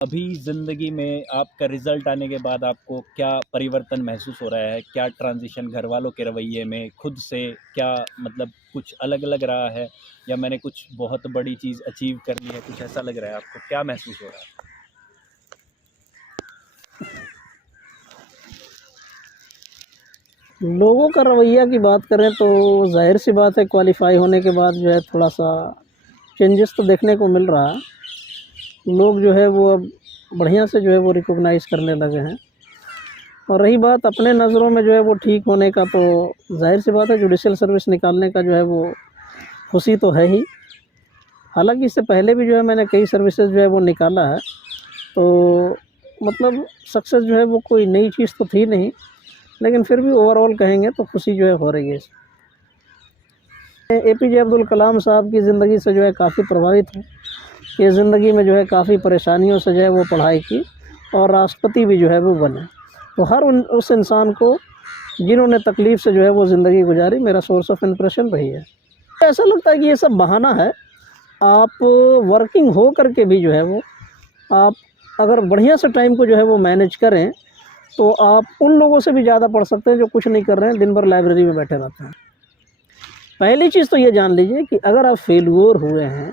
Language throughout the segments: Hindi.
अभी ज़िंदगी में आपका रिज़ल्ट आने के बाद आपको क्या परिवर्तन महसूस हो रहा है? क्या ट्रांज़िशन घरवालों के रवैये में, खुद से क्या मतलब कुछ अलग लग रहा है या मैंने कुछ बहुत बड़ी चीज़ अचीव कर ली है, कुछ ऐसा लग रहा है आपको? क्या महसूस हो रहा है? लोगों का रवैया की बात करें तो ज़ाहिर सी बात है, क्वालिफ़ाई होने के बाद जो है थोड़ा-सा चेंजेस तो देखने को मिल रहा है। लोग जो है वो अब बढ़िया से जो है वो रिकॉग्नाइज़ करने लगे हैं। और रही बात अपने नज़रों में जो है वो ठीक होने का, तो ज़ाहिर सी बात है जुडिशियल सर्विस निकालने का जो है वो खुशी तो है ही। हालाँकि इससे पहले भी जो है मैंने कई सर्विसेज़ जो है वो निकाला है, तो मतलब सक्सेस जो है वो कोई नई चीज़ तो थी नहीं, लेकिन फिर भी ओवरऑल कहेंगे तो खुशी जो है हो रही है। एपीजे अब्दुल कलाम साहब की ज़िंदगी से जो है काफ़ी प्रभावित हूँ। ये ज़िंदगी में जो है काफ़ी परेशानियों से जो है वो पढ़ाई की और राष्ट्रपति भी जो है वो बने। तो हर उस इंसान को जिन्होंने तकलीफ़ से जो है वो ज़िंदगी गुजारी, मेरा सोर्स ऑफ इंस्पिरेशन रही है। ऐसा लगता है कि ये सब बहाना है। आप वर्किंग हो करके भी जो है वो आप अगर बढ़िया से टाइम को जो है वो मैनेज करें, तो आप उन लोगों से भी ज़्यादा पढ़ सकते हैं जो कुछ नहीं कर रहे हैं, दिन भर लाइब्रेरी में बैठे रहते हैं। पहली चीज़ तो ये जान लीजिए कि अगर आप फेल्योर हुए हैं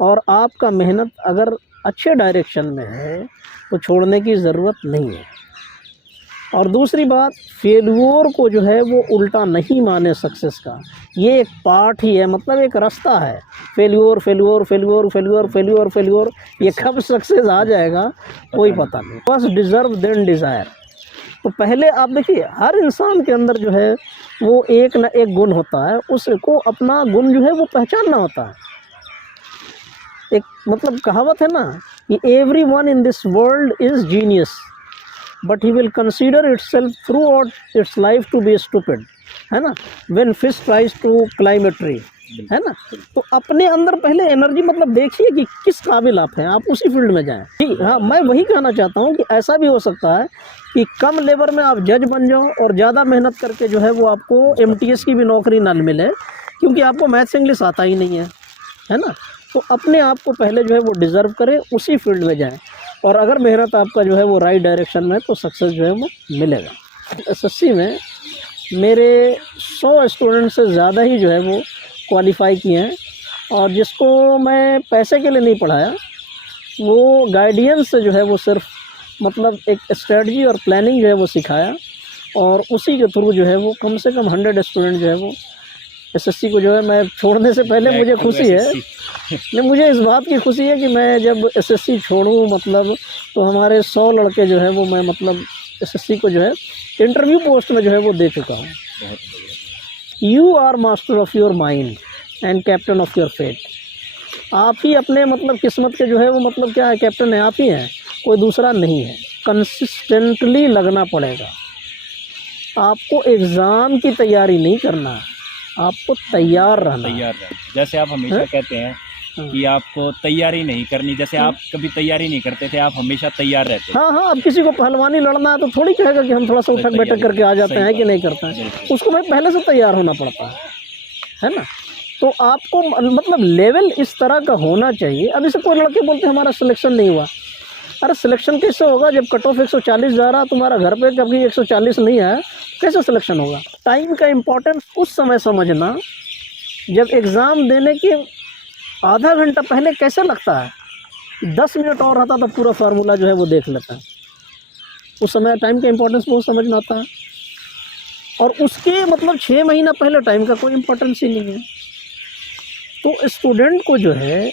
और आपका मेहनत अगर अच्छे डायरेक्शन में है, तो छोड़ने की ज़रूरत नहीं है। और दूसरी बात, फेल्योर को जो है वो उल्टा नहीं माने सक्सेस का। ये एक पार्ट ही है, मतलब एक रास्ता है। Failure failure failure failure failure failure, ये कब सक्सेस आ जाएगा कोई पता नहीं। First deserve then desire. तो पहले आप देखिए, हर इंसान के अंदर जो है वो एक ना एक गुण होता है, उसको अपना गुण जो है वो पहचानना होता है। एक मतलब कहावत है ना कि everyone in this world is genius, but he will consider itself throughout its life to be stupid, है ना। When fish tries to climb a tree, है ना। तो अपने अंदर पहले एनर्जी मतलब देखिए कि किस काबिल आप हैं, आप उसी फील्ड में जाएं। ठीक, हाँ, मैं वही कहना चाहता हूँ कि ऐसा भी हो सकता है कि कम लेबर में आप जज बन जाओ और ज़्यादा मेहनत करके जो है वो आपको एमटीएस की भी नौकरी ना मिले, क्योंकि आपको मैथ्स इंग्लिश आता ही नहीं है ना। तो अपने आप को पहले जो है वो डिज़र्व करें, उसी फील्ड में जाएं, और अगर मेहनत आपका जो है वो राइट डायरेक्शन में है तो सक्सेस जो है वो मिलेगा। एसएससी में मेरे 100 स्टूडेंट से ज़्यादा ही जो है वो क्वालिफ़ाई किए हैं, और जिसको मैं पैसे के लिए नहीं पढ़ाया, वो गाइडेंस से जो है वो सिर्फ मतलब एक स्ट्रेटजी और प्लानिंग जो है वो सिखाया, और उसी के थ्रू जो है वो कम से कम 100 स्टूडेंट जो है वो एसएससी को जो है, मैं छोड़ने से पहले मुझे खुशी है, नहीं मुझे इस बात की खुशी है कि मैं जब एसएससी छोड़ूँ मतलब, तो हमारे 100 लड़के जो है वो मैं मतलब एसएससी को जो है इंटरव्यू पोस्ट में जो है वो दे चुका हूँ। You are master of your mind and captain of your fate. आप ही अपने मतलब किस्मत के जो है वो मतलब क्या है, कैप्टन है, आप ही हैं, कोई दूसरा नहीं है। कंसिस्टेंटली लगना पड़ेगा। आपको एग्ज़ाम की तैयारी नहीं करना, आपको तैयार रहना। जैसे आप हमेशा कहते हैं कि आपको तैयारी नहीं करनी, जैसे आप कभी तैयारी नहीं करते थे, आप हमेशा तैयार रहते। हाँ हाँ, अब किसी को पहलवानी लड़ना है तो थोड़ी कहेगा कि हम थोड़ा सा उठक बैठक करके आ जाते हैं कि नहीं करते हैं, उसको भाई पहले से तैयार होना पड़ता है ना। तो आपको मतलब लेवल इस तरह का होना चाहिए। अभी से कोई लड़के बोलते हैं हमारा सिलेक्शन नहीं हुआ, अरे सिलेक्शन कैसे होगा जब कट ऑफ 140 जा रहा, तुम्हारा घर पे कभी 140 नहीं है, कैसे सिलेक्शन होगा। टाइम का इम्पोर्टेंस उस समय समझना जब एग्ज़ाम देने के आधा घंटा पहले कैसे लगता है, 10 मिनट और रहता तो पूरा फार्मूला जो है वो देख लेता है। उस समय टाइम का इम्पोर्टेंस बहुत समझना आता है, और उसके मतलब 6 महीना पहले टाइम का कोई इम्पोर्टेंस ही नहीं है। तो स्टूडेंट को जो है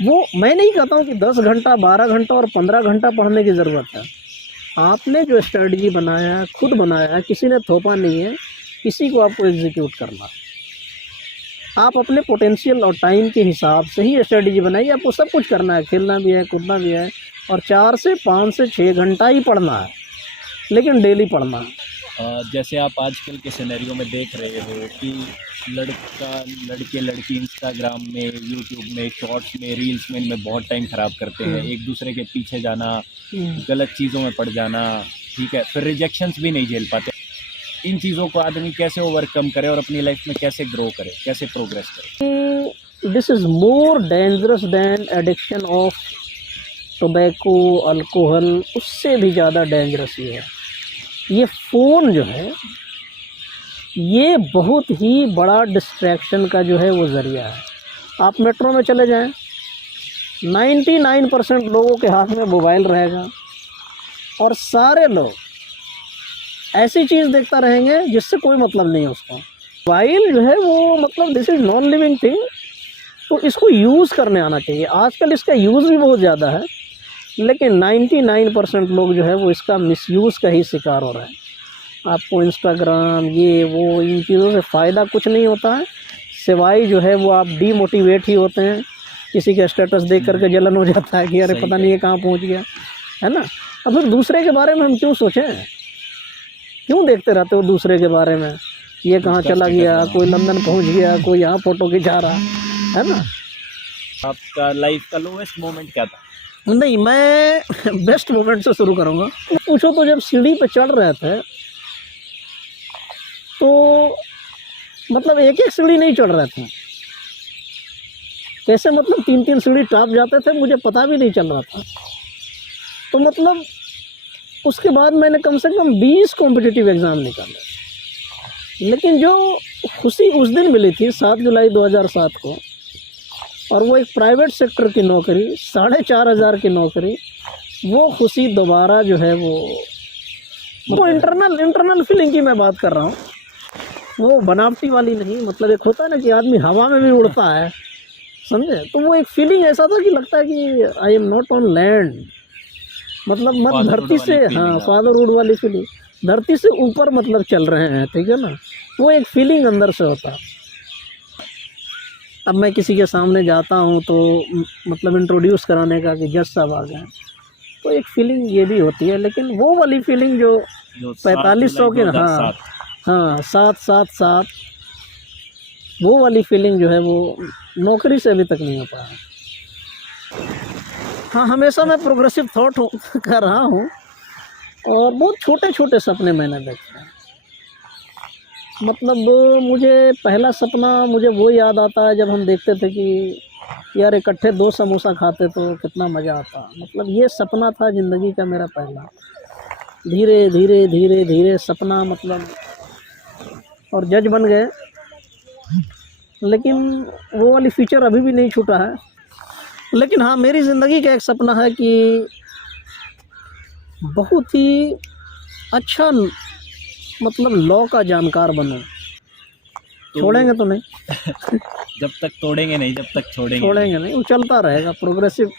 वो, मैं नहीं कहता हूँ कि 10 घंटा 12 घंटा और 15 घंटा पढ़ने की ज़रूरत है। आपने जो स्ट्रेटजी बनाया है, खुद बनाया है, किसी ने थोपा नहीं है, इसी को आपको एग्जीक्यूट करना है। आप अपने पोटेंशियल और टाइम के हिसाब से ही स्ट्रेटजी बनाइए। आपको सब कुछ करना है, खेलना भी है, कूदना भी है, और 4 से 5 से 6 घंटा ही पढ़ना है, लेकिन डेली पढ़ना है। जैसे आप आजकल के सिनेरियो में देख रहे हो कि लड़के लड़की इंस्टाग्राम में, यूट्यूब में, शॉर्ट्स में, रील्स में, इनमें बहुत टाइम ख़राब करते हैं, एक दूसरे के पीछे जाना, गलत चीज़ों में पड़ जाना, ठीक है, फिर रिजेक्शंस भी नहीं झेल पाते। इन चीज़ों को आदमी कैसे ओवरकम करे और अपनी लाइफ में कैसे ग्रो करे, कैसे प्रोग्रेस करे? This is more dangerous than addiction of tobacco, alcohol, उससे भी ज़्यादा डेंजरस ये है। ये फ़ोन जो है, ये बहुत ही बड़ा डिस्ट्रैक्शन का जो है वो ज़रिया है। आप मेट्रो में चले जाएं, 99% लोगों के हाथ में मोबाइल रहेगा और सारे लोग ऐसी चीज़ देखता रहेंगे जिससे कोई मतलब नहीं है उसको। मोबाइल जो है वो मतलब this is non living thing, तो इसको यूज़ करने आना चाहिए। आजकल इसका यूज़ भी बहुत ज़्यादा है, लेकिन 99% लोग जो है वो इसका मिसयूज़ का ही शिकार हो रहे हैं। आपको इंस्टाग्राम, ये वो, इन चीज़ों से फ़ायदा कुछ नहीं होता है, सिवाय जो है वो आप डीमोटिवेट ही होते हैं। किसी का स्टेटस देख करके जलन हो जाता है कि अरे सही पता नहीं ये कहाँ पहुँच गया, है ना। अब फिर दूसरे के बारे में हम क्यों सोचें, क्यों देखते रहते हो दूसरे के बारे में, ये कहाँ उसका चला स्टेटस गया, लगाओ। कोई लंदन पहुँच गया, कोई यहाँ फ़ोटो खिंचा रहा है ना। आपका लाइफ का लोएस्ट मोमेंट क्या था? नहीं, मैं बेस्ट मोमेंट से शुरू करूँगा। पूछो तो जब सीढ़ी पे चढ़ रहे थे तो मतलब एक एक सीढ़ी नहीं चढ़ रहे थे, कैसे मतलब 3-3 सीढ़ी टॉप जाते थे, मुझे पता भी नहीं चल रहा था। तो मतलब उसके बाद मैंने कम से कम 20 कॉम्पिटिटिव एग्ज़ाम निकाले, लेकिन जो खुशी उस दिन मिली थी 7 जुलाई 2007 को, और वो एक प्राइवेट सेक्टर की नौकरी, 4,500 की नौकरी, वो खुशी दोबारा जो है वो इंटरनल फीलिंग की मैं बात कर रहा हूँ, वो बनावटी वाली नहीं। मतलब एक होता है ना कि आदमी हवा में भी उड़ता है, समझे, तो वो एक फीलिंग ऐसा था कि लगता है कि I am not on land, मतलब मत धरती से, हाँ, फादरहुड वाली फीलिंग, धरती से ऊपर मतलब चल रहे हैं, ठीक है ना, वो एक फीलिंग अंदर से होता है। अब मैं किसी के सामने जाता हूँ तो मतलब इंट्रोड्यूस कराने का कि जज साहब आ गए, तो एक फीलिंग ये भी होती है, लेकिन वो वाली फीलिंग जो 4500 के, हाँ हाँ, 7-7-7, वो वाली फीलिंग जो है वो नौकरी से अभी तक नहीं हो पाया। हाँ, हमेशा मैं प्रोग्रेसिव थॉट कर रहा हूँ, और बहुत छोटे छोटे सपने मैंने देखे हैं। मतलब मुझे पहला सपना मुझे वो याद आता है जब हम देखते थे कि यार इकट्ठे 2 समोसा खाते तो कितना मज़ा आता। मतलब ये सपना था ज़िंदगी का मेरा पहला। धीरे धीरे धीरे धीरे सपना मतलब, और जज बन गए, लेकिन वो वाली फीचर अभी भी नहीं छूटा है। लेकिन हाँ, मेरी ज़िंदगी का एक सपना है कि बहुत ही अच्छा मतलब लॉ का जानकार बनूं। तो छोड़ेंगे तो नहीं, जब तक तोड़ेंगे नहीं, जब तक छोड़ेंगे छोड़ेंगे नहीं, वो चलता रहेगा। प्रोग्रेसिव